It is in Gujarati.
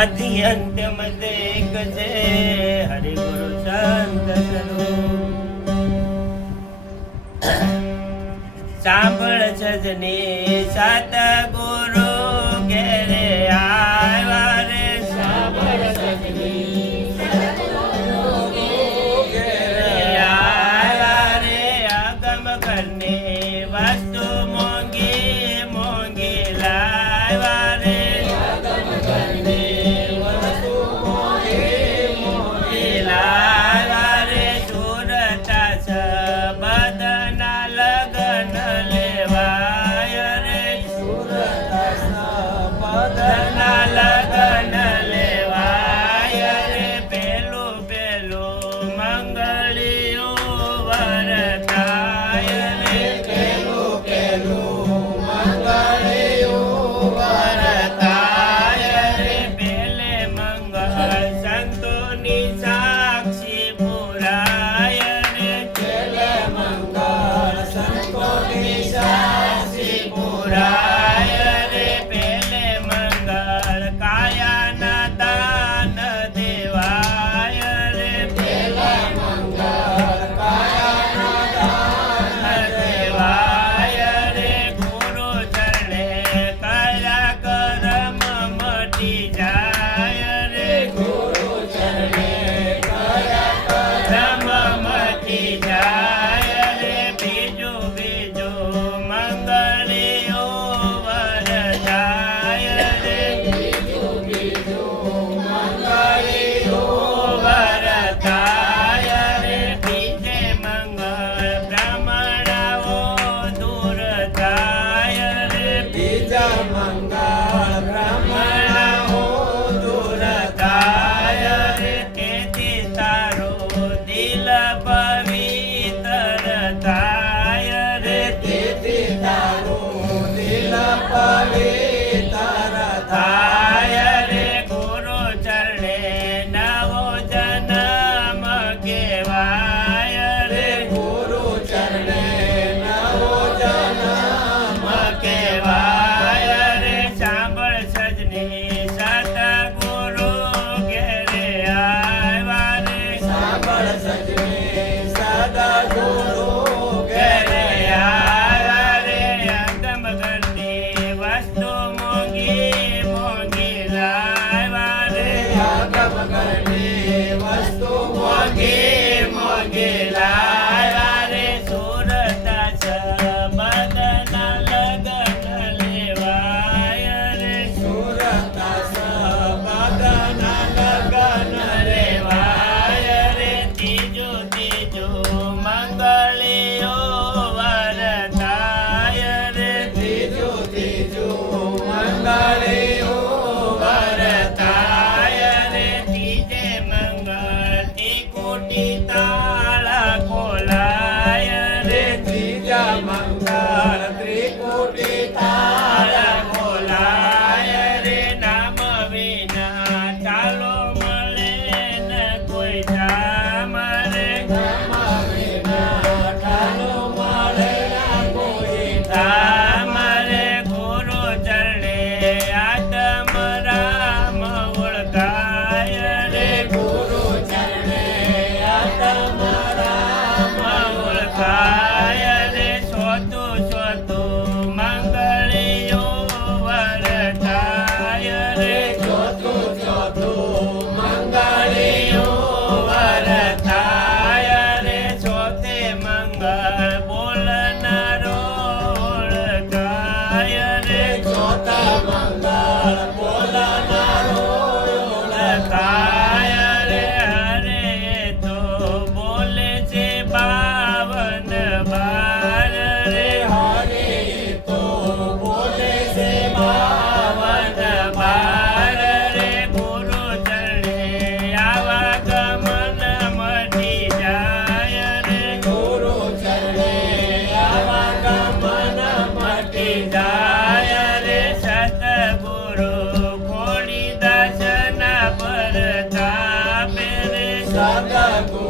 આદિ અંત્ય મતે એક છે હરિ ગુરુ સંત સ્વરૂપ સાંભળ સજની સાત ગુરુ ઘેરે આવ્યા રે સાંભળ સજની સાત ગુરુ ઘેરે આવ્યા રે આગમ ઘરની વસ્તુ મોંઘી મોંઘી લાવ્યા રે આગમ ઘરની વસ્તુ મોંઘી મોંઘી લાવ્યા રે સુરતા સબદના લગન લેવાય રે સુરતા સબદના લગન લેવાય રે પેલું પેલું મંગળિયું વરતાય રે પેલું પેલું મંગળિયું વરતાય રે પેલે મંગળ સંતોની સાક્ષી પુરાય રે પેલે મંગળ સંતોની સાક્ષી પુરાય રે પેલે મંગળ કાયાના દાન દેવાય રે પેલે મંગળ કાયાના દાન દેવાય રે ગુરુ ચરણે કયા કરમ મટી જાય રે ગુરુ ચરણે કયા કરમ મટી જાય રે બીજું બીજું મંગળિયું વરદાય રે બીજું બીજું મંગળિયું વરદાય રે બીજે મંગળ બ્રાહ્મણાઓ દૂર થાય રે બીજા મંગળ બ્રાહ્મણાઓ દૂર થાય રે તેથી તારું દિલ પવિત્ર થાય રે તેથી તારું દિલ પવિત્ર થાય રે ગુરુ ચરણે નવો જન્મ કહેવાય રે ગુરુ ચરણે નવો જન્મ કહેવાય રે સાંભળ સજની સાત ગુરુ ઘેરે આવ્યા રે સાંભળ સજની સાત ગુરુ ઘેરે આવ્યા રે આગમ ઘરની વસ્તુ મોંઘી મોંઘી લાવ્યા રે આગમ ઘરની વસ્તુ મોંઘી મોંઘી લાવ્યા રે સુરતા સબદના લગન લેવાય રે સુરતા સબદના લગન લેવાય રે ત્રીજું ત્રીજું મંગળિયું વરતાય રે ત્રીજું ત્રીજું મંગળિયું વરતાય રે ત્રીજે મંગળથી કોટી તાળા ખોલાય રે ત્રીજા મંગળ ત્રિકોટી તાળા ખોલાય રે નામ વિના ચાલો મળે ન કોઈ ધામ રે નામ વિના ચાલો મળે ન કોઈ ધામ રે ગુરુ ચરણે આત્મ રામ ઓળખાય રે ગુરુ ચરણે આત્મ રામ ઓળખાય રે સોતું સોતું મંગળિયું વરતાય રે સોતું સોતું મંગળિયું વરતાય રે સોતે મંગળ બોલનારો ઓળખાય રે સોતા મંગળ બોલનારો ઓળખાય રે હરે તો બોલે છે બાવન બાર રે હરે તો બોલે છે બાવન બાર રે ગુરુ ચરણે આવા ગમન મટી જાય રે ગુરુ ચરણે આવા ગમન મટી જાય રે સતગુરુ ખોડી દાસના પર તાપે રે સતગુરુ